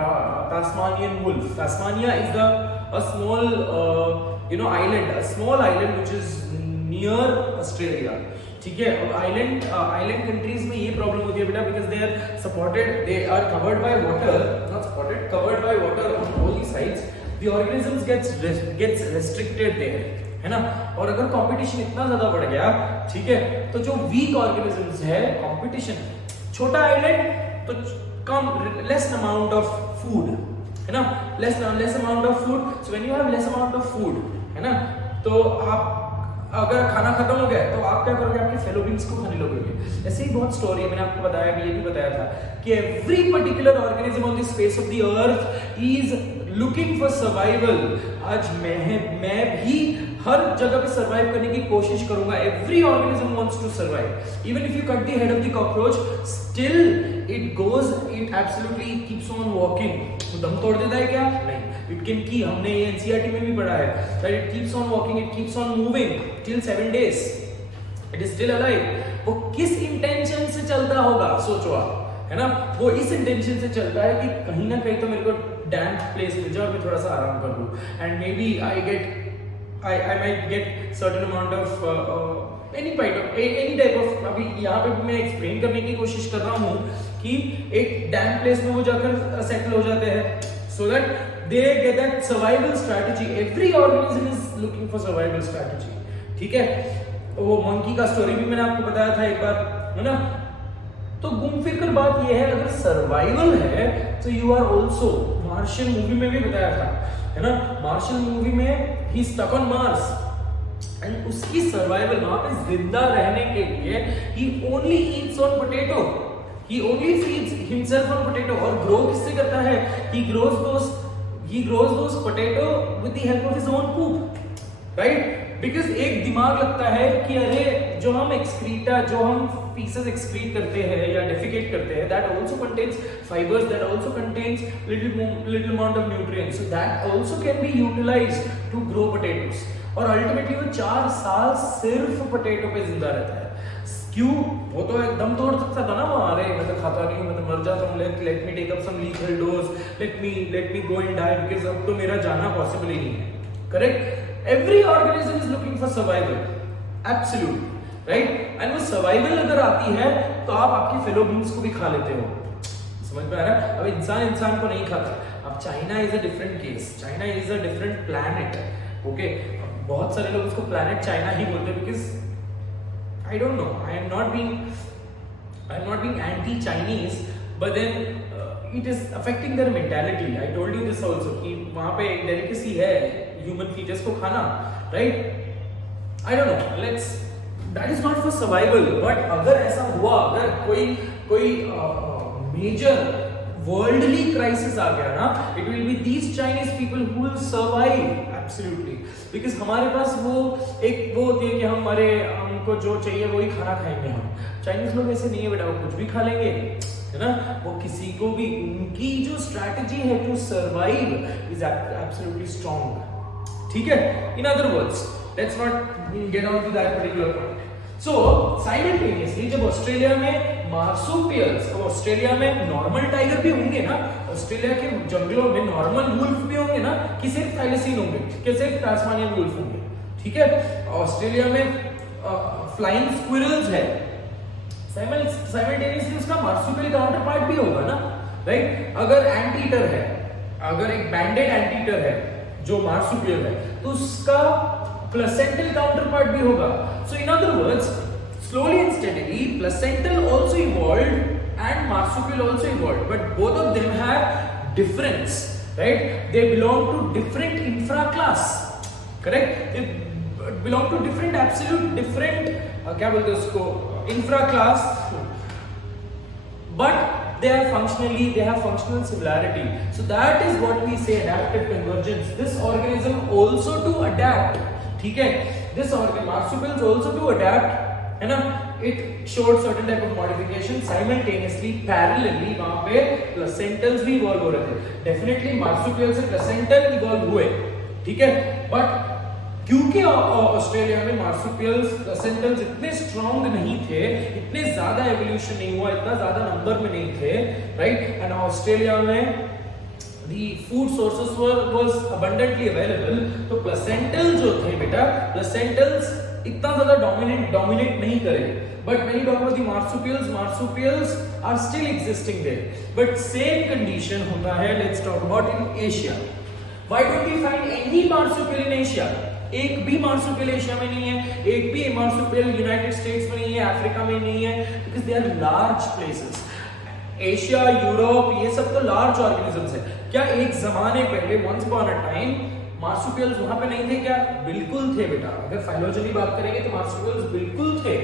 Tasmanian wolf. Tasmania is a small island, a small island which is near Australia. ठीक है, अब island countries में ये प्रॉब्लम होती है बेटा, because they are covered by water, not supported, covered by water on all the sides. The organisms gets restricted there, है ना. और अगर कंपटीशन इतना ज्यादा बढ़ गया, ठीक है, तो जो वीक ऑर्गेनिजम्स है, कंपटीशन, छोटा आइलैंड तो कम, लेस अमाउंट ऑफ फूड, है ना, less amount of food. So when you have less amount of food, है ना, तो आप अगर खाना खत्म हो गया तो आप क्या करोगे, आपके फेलो बींग्स को खाने लगोगे. ऐसे ही बहुत स्टोरी है, मैंने आपको बताया भी, ये भी बताया था कि every particular organism on the space of the earth is looking for survival. आज मैं भी हर जगह पे सर्वाइव करने की कोशिश करूंगा. Every organism wants to survive. Even if you cut the head of the cockroach, still it absolutely keeps on walking. तो दम तोड़ देता है क्या? नहीं. इट कैन की, हमने ये एनसीईआरटी में भी पढ़ा है that it keeps on walking, it keeps on moving till 7 days. It is still alive. वो किस इंटेंशन से चलता होगा, सोचो आप, है ना. वो इस इंटेंशन से चलता है कि कहीं ना कहीं तो मेरे को डैम्प प्लेस मिल जाए और मैं थोड़ा सा आराम कर लूं, and maybe I might get certain amount of any type of. अभी यहाँ पे मैं एक्सप्लेन करने की कोशिश कर रहा हूँ कि एक डैम प्लेस में वो जाकर सेटल हो जाते हैं, so that they get that survival strategy. Every organism is looking for survival strategy. ठीक है, वो मंकी का स्टोरी भी मैंने आपको बताया था एक बार, है ना. तो घूम फिर कर बात ये है, अगर सर्वाइवल है तो you are also, Martian movie में भी बताया था, है ना. मार्शियन मूवी में he stuck on Mars and उसकी सर्वाइवल, वहां पे जिंदा रहने के लिए he only eats on potato, he only feeds himself on potato. और ग्रो किससे करता है? He grows those potato with the help of his own poop, right. Because एक दिमाग लगता है कि अरे जो हम पीसेस एक्सक्रीट करते हैं या डेफिकेट करते हैं, that also contains fibres, that also contains little amount of nutrients, so that also can be utilised to grow potatoes. और अल्टीमेटली वो 4 साल सिर्फ पोटैटो पे जिंदा रहता है. क्यों? वो तो एकदम तोड़ सकता था ना, अरे मैं तो खाता नहीं हूं, मैं तो मर जाता हूं, let me take up some lethal dose, let me go and die, because अब तो मेरा जाना पॉसिबल ही नहीं है. Correct. Every organism is looking for survival, absolutely, right. And वो सर्वाइवल अगर आती है तो आप आपके फेलो बींग्स को भी खा लेते हो. समझ में आ रहा है? अब इंसान को नहीं खाता. अब China is a different case, China is a different planet. Okay, बहुत सारे लोग उसको प्लैनेट चाइना ही बोलते हैं, because I don't know. I am not being anti-Chinese, but then it is affecting their mentality. I told you this also कि वहाँ पे एक delicacy है human fetus को खाना, right? I don't know. That is not for survival. But अगर ऐसा हुआ, अगर कोई major worldly crisis आ गया ना, it will be these Chinese people who will survive. Absolutely. Because हमारे पास वो होती है कि हमको जो चाहिए वही खाना खाएंगे हम. चाइनीज लोग ऐसे नहीं है बेटा, वो कुछ भी खा लेंगे, है ना. वो किसी को भी, उनकी जो स्ट्रैटेजी है to survive is absolutely strong. ठीक है. In other words, let's not get on to that particular point. So simultaneously जब ऑस्ट्रेलिया में मार्सुपियल्स, तो ऑस्ट्रेलिया में नॉर्मल टाइगर भी होंगे ना, ऑस्ट्रेलिया के जंगलों में नॉर्मल वुल्फ भी होंगे ना, कि सिर्फ थाइलेसीन होंगे, कि सिर्फ टास्मानियन वुल्फ होंगे. ठीक है. ऑस्ट्रेलिया में फ्लाइंग स्क्विरल्स है, साइमल्टेनियसली उसका मार्सुपियल काउंटरपार्ट भी होगा ना, राइट. अगर एंटीटर है, अगर एक बैंडेड एंटीटर है जो मार्सुपियल है, तो उसका प्लेसेंटल काउंटरपार्ट भी होगा. So in other words, slowly and steadily placental also evolved and marsupial also evolved, but both of them have difference, right? They belong to different infraclass, correct? They belong to different क्या बोलते हैं उसको, infraclass, but they have functional similarity. So that is what we say adaptive convergence. This organism also to adapt, ठीक है, this marsupials also to adapt, है ना, it showed certain type of modification simultaneously, parallelly वहां पे placentals भी evolve हो रहे थे. Definitely marsupial से placental evolve हुए, ठीक है, but क्योंकि ऑस्ट्रेलिया में मार्सुपियल्स प्लेसेंटल्स इतने स्ट्रॉन्ग नहीं थे, इतने ज्यादा एवोल्यूशन नहीं हुआ, इतना ज्यादा नंबर में नहीं थे, राइट, एंड ऑस्ट्रेलिया में the food sources was abundantly available, तो प्लेसेंटल जो थे बेटा, प्लेसेंटल्स इतना ज्यादा डोमिनेट नहीं करे. But when you talk about the marsupials are still existing there, but same condition होता है. Let's talk about in Asia. Why don't we find any marsupial in Asia? एक भी मार्सुपियल एशिया में नहीं है, एक भी मार्सुपियल यूनाइटेड स्टेट्स में नहीं है, अफ्रीका में नहीं है, because they are large places. Asia, Europe, ये सब तो लार्ज ऑर्गेनिजम्स है. क्या एक जमाने पहले once upon a time marsupials वहां पे नहीं थे क्या? बिल्कुल थे बेटा. अगर फाइलोजेनी बात करेंगे तो मार्सुपियल्स बिल्कुल थे,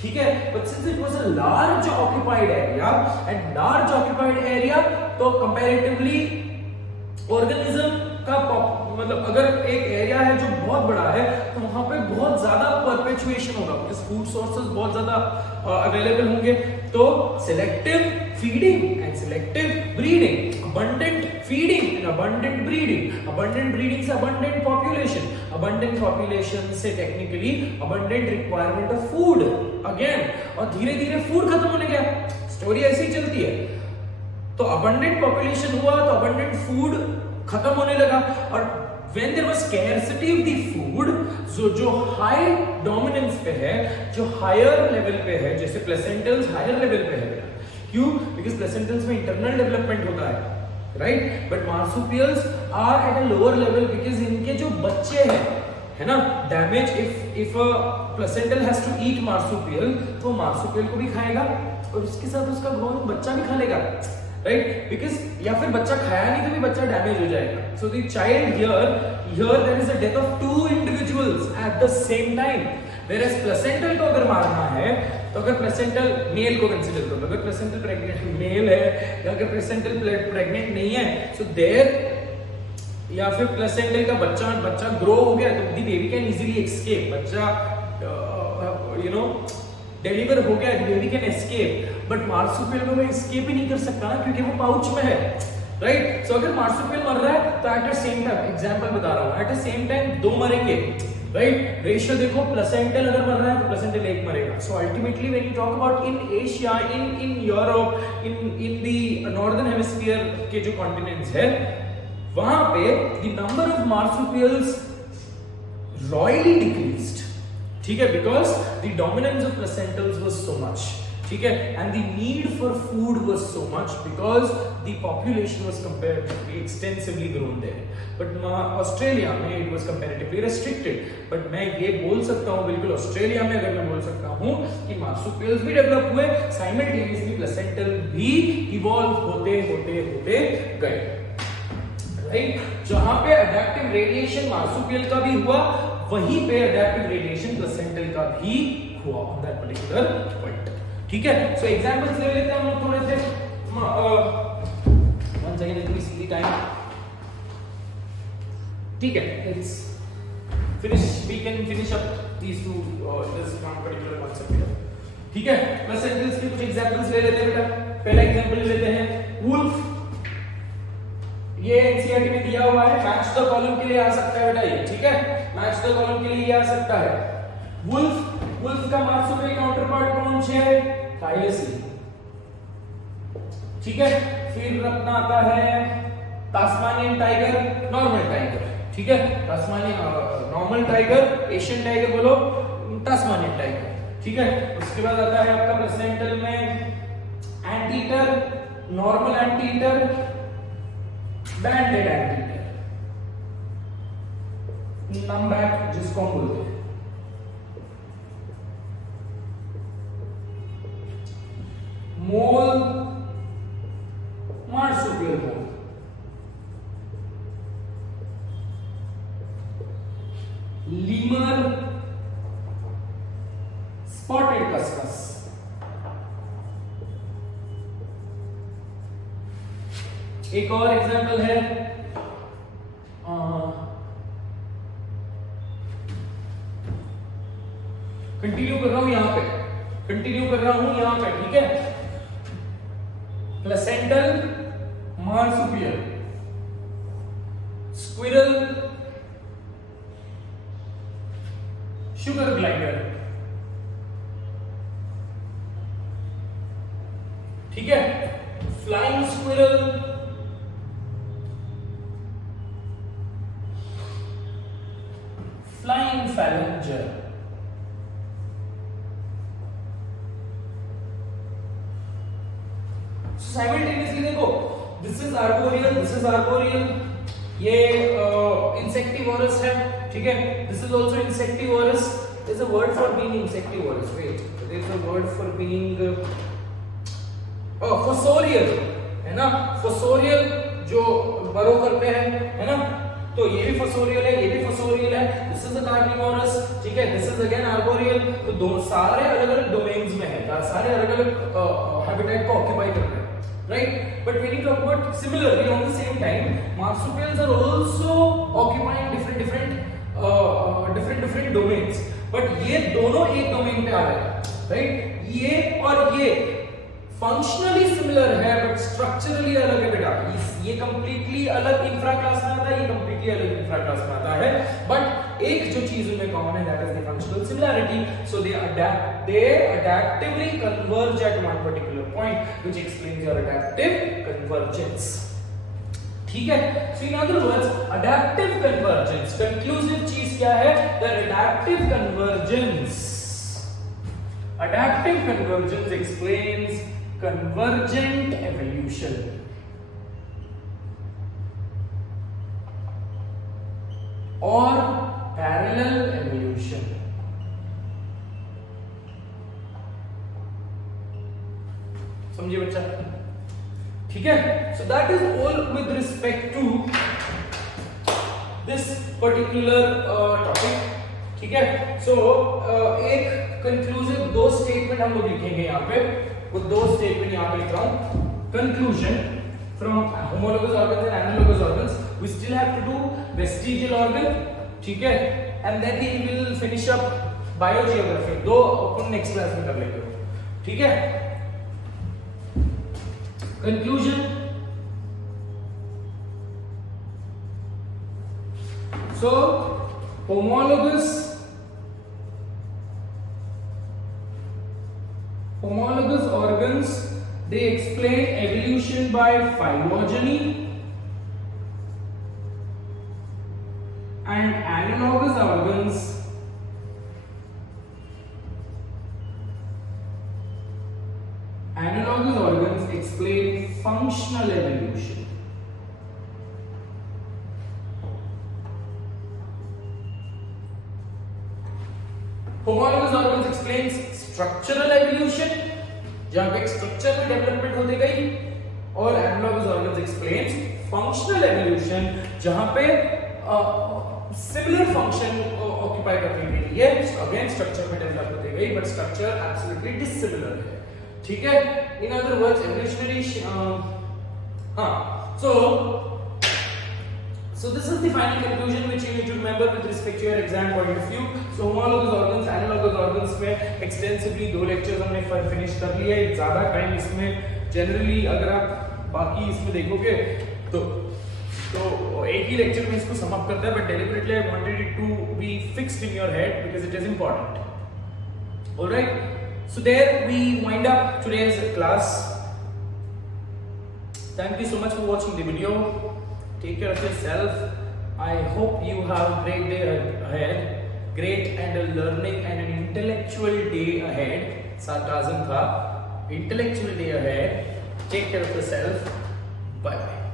ठीक है, but since it was a large occupied area and large occupied area, तो कंपैरेटिवली ऑर्गेनिज्म का मतलब अगर एक एरिया है जो बहुत बड़ा है तो वहां पे बहुत ज्यादा परपेचुएशन होगा, बिकॉज़ फूड सोर्सेज बहुत ज्यादा अवेलेबल होंगे. तो selective feeding and selective breeding, abundant feeding and abundant breeding, abundant breeding से अबंडेंट पॉपुलेशन, अबंडेंट पॉपुलेशन से technically abundant requirement of food again, और धीरे धीरे फूड खत्म होने गया. स्टोरी ऐसे ही चलती है. तो अबंडेंट पॉपुलेशन हुआ तो अबंडेंट फूड खत्म होने लगा, और when there was scarcity of the food, जो हाई डोमिनेंस पे है, जो हायर लेवल पे है, जैसे प्लेसेंटल्स हायर लेवल पे है. क्यों? बिकॉज प्लेसेंटल्स में इंटरनल डेवलपमेंट होता है, right, but marsupials are at a lower level because इनके जो बच्चे हैं, है ना, damage if a placental has to eat marsupial, तो मार्सुपियल को भी खाएगा और उसके साथ उसका ग्रोन बच्चा भी खा लेगा, राइट, बिकॉज या फिर बच्चा खाया नहीं तो भी बच्चा डैमेज हो जाएगा. So the child here there is a death of two individuals at the same time. Whereas placental को अगर मारना है तो अगर प्लेसेंटल मेल को कंसीडर करो, अगर प्लेसेंटल प्रेग्नेंट मेल है या अगर प्लेसेंटल प्रेग्नेंट नहीं है, सो देयर, या फिर प्लेसेंटल का बच्चा ग्रो हो गया तो the baby can easily escape. बच्चा यू नो डिलीवर हो गया, baby can escape, but marsupial को एस्केप ही नहीं कर सकता ना, क्योंकि वो पाउच में है, राइट. सो अगर मार्सुपियल मर रहा है तो eight the same time, example बता रहा हूं, एट द सेम टाइम दो मरेंगे, राइट. रेशियो देखो, प्लेसेंटल अगर मर रहा है तो प्लेसेंटल एक मरेगा. So ultimately when you talk about in Asia, in Europe, in the northern hemisphere के जो कॉन्टिनेंट्स है, वहां पे the number of marsupials royally decreased, ठीक है, because the dominance of placentals was so much, ठीक है, and the need for food was so much because the population was comparatively extensively grown there. But Australia में it was comparatively restricted. But मैं ये बोल सकता हूं, बिल्कुल Australia में अगर मैं बोल सकता हूं कि मार्सुपियल्स भी डेवलप हुए, साइमल्टेनियसली प्लेसेंटल भी इवॉल्व होते होते होते गए, राइट. जहां पे अडैप्टिव रेडिएशन मार्सुपियल का भी हुआ, वहीं पे अडैप्टिव रेडिएशन प्लेसेंटल का भी हुआ ऑन दैट पर्टिकुलर पॉइंट, ठीक है. सो एग्जांपल्स ले लेते हैं हम लोग थोड़े से. One second, it is the time, ठीक है. Let's finish, we can finish up these to this one particular concept here, ठीक है. प्लेसेंटल्स के कुछ एग्जांपल्स ले लेते हैं बेटा. पहला एग्जांपल ले लेते हैं वुल्फ. ये एनसीईआरटी में दिया हुआ है, मैच द कॉलम के लिए आ सकता है बेटा ये, ठीक है, मैच द कॉलम के लिए ये आ सकता है. वुल्फ का मार्सुपियल काउंटरपार्ट कौन है? थाइलेसी, ठीक है. फिर अपना आता है तास्मानियन टाइगर, नॉर्मल टाइगर, ठीक है, तास्मानियन नॉर्मल टाइगर, एशियन टाइगर बोलो, तास्मानियन टाइगर, ठीक है. उसके बाद आता है आपका प्लेसेंटल में anteater, normal anteater, banded anteater, numbat जिसको हम बोलते हैं. Mole, marsupial mole, lemur, spotted cuscus, एक और एग्जांपल है, कंटिन्यू कर रहा हूं यहां पे, कंटिन्यू कर रहा हूं यहां पे, ठीक है। Placental marsupial, squirrel, sugar glider, ठीक है। Flying squirrel, flying phalanger, simultaneously देखो, this is arboreal, this is arboreal, ये इंसेक्टिवोरस है, ठीक है। This is also insectivorous, there is a word for being insectivorous, wait, there is a word for being fossorial, है ना, fossorial जो बरो करते हैं, है ना, तो ये भी फोसोरियल है, ये भी फोसोरियल है। दिस इज अ कार्निवोरस, ठीक है, दिस इज अगेन आर्बोरियल। तो दो सारे अलग-अलग डोमेन्स में है, सारे अलग-अलग हैबिटेट को ऑक्यूपाई करते हैं, right? But when you talk about similarly on the same time, marsupials are also occupying different domains. But ये दोनों एक डोमेन पे आ रहे हैं, right? ये और ये फंक्शनली सिमिलर है बट स्ट्रक्चरली अलग है बेटा। ये कंप्लीटली अलग इंफ्रा क्लास में आता है, ये कंप्लीटली अलग इंफ्रा क्लास में आता है, बट एक जो चीज उनमें कॉमन है that is the functional similarity. So they adaptively converge at one particular point which explains your adaptive convergence, ठीक है। So in other words, adaptive convergence, conclusive चीज क्या है? The adaptive convergence, adaptive convergence explains convergent evolution or parallel evolution। समझिए बच्चा, ठीक है। So that is all with respect to this particular topic, ठीक है। So एक कंक्लूसिव दो स्टेटमेंट हम लोग लिखेंगे यहाँ पे, वो दो स्टेटमेंट यहाँ पे लिख रहा हूँ। Conclusion from homologous organs and analogous organs, we still have to do vestigial organ, ठीक है, and then we will finish up biogeography. दो अपन नेक्स्ट क्लास में कर लेंगे, ठीक है। Conclusion, so homologous organs, they explain evolution by phylogeny, and analogous organs explain functional evolution. Homologous organs explains structural evolution, जहां पे स्ट्रक्चर में डेवलपमेंट होती गई, और analogous organs explains functional evolution, जहां पे सिमिलर फंक्शन ऑक्यूपाई करने के लिए अगेन स्ट्रक्चर में डेवलप होती गई, बट स्ट्रक्चर एब्सोल्युटली डिसिमिलर है, ठीक है। In other words evolutionary so this is the final conclusion which you need to remember with respect to your exam point of view. So homologous organs, analogous organs में extensively दो lectures हमने finish कर लिए। ज़्यादा time इसमें generally अगर आप बाकी इसमें देखोगे तो एक ही lecture में इसको sum up करता है, but deliberately I wanted it to be fixed in your head because it is important. All right. So there we wind up today's class. Thank you so much for watching the video. Take care of yourself. I hope you have a great day ahead, great and a learning and an intellectual day ahead. Sarcasm tha, intellectual day ahead. Take care of yourself. Bye bye.